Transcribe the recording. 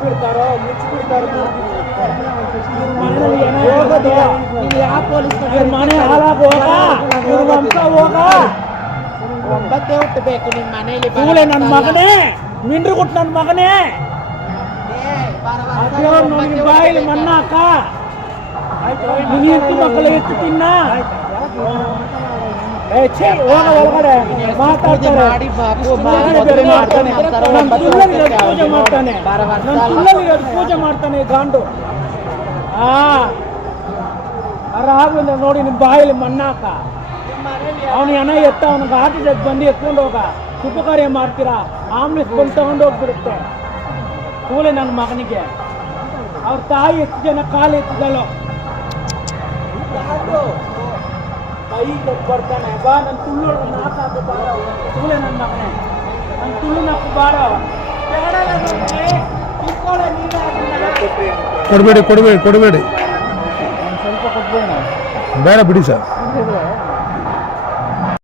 ಬಿಡ್ತಾರೋ ಮುಚ್ಚಿಬಿಡ್ತಾರೋ ಯಾವ ಪೊಲೀಸ್ ಇವ್ರ ಮನೆ ಹಾಳಾಗ ಹೋಗ ಇವ್ರ ವಂಶ ಹೋಗ ಒಂಬತ್ತೇ ಹುಟ್ಟಬೇಕು ನಿಮ್ ಮನೇಲಿ ಕೂಳೆ ನನ್ನ ಮಗನೇ ಮಿಂಡ್ರುಗುಟ್ ನನ್ನ ಮಗನೇ ಅದೇವ್ ನಿನ್ ಬಾಯಿಲಿ ಮಣ್ಣಾಕ ನಿನ್ ಹೆತ್ತು ಮಕ್ಕಳು ಎತ್ತು ತಿನ್ನ ಏ ಛೀ ಹೋಗ ಒಳಗಡೆ ಮಾತಾಡ್ತಾರೆ. ಪೂಜೆ ಮಾಡ್ತಾನೆ. ಪೂಜೆ ಮಾಡ್ತಾನೆ. ಗಾಂಡು. ಆ ರಾಘವೇಂದ್ರ ನೋಡಿ ನಿಮ್ ಬಾಯಲ್ಲಿ ಮಣ್ಣಾಕ. ಅವನಿಗೆ ಹಣ ಎತ್ತ ಅವನಿಗೆ ಗಾಡಿ ಅಟ್ಯಾಕ್ ಬಂದು ಎತ್ಕೊಂಡು ಹೋಗ. ಶುಭ ಕಾರ್ಯ ಮಾಡ್ತೀರಾ? ಆಮ್ಲಿ ಬಂದು ತಗೊಂಡು ಹೋಗ್ಬಿಡುತ್ತೆ. ಕೂಲೆ ನನ್ನ ಮಗನಿಗೆ. ಅವ್ರ ತಾಯಿ ಎಷ್ಟು ಜನ ಕಾಲು ಎತ್ತಿದಳು. ಕೈ ಕೊಟ್ಟು ಬರ್ತಾನೆ ಬಾ ನನ್ನ ತುಳ್ಳು ನಾಲ್ಕು ಹಾಕು ಬಾರೋ. ಕೂಲೆ ನನ್ನ ಮಗನೆ. ನನ್ನ ತುಳು ನಾಲ್ಕು ಬಾರ. ಕೊಡಬೇಡಿ ಕೊಡಬೇಡಿ ಕೊಡಬೇಡಿ. ಸ್ವಲ್ಪ ಕೊಟ್ಬೇಡ ಬೇಡ ಬಿಡಿ ಸರ್.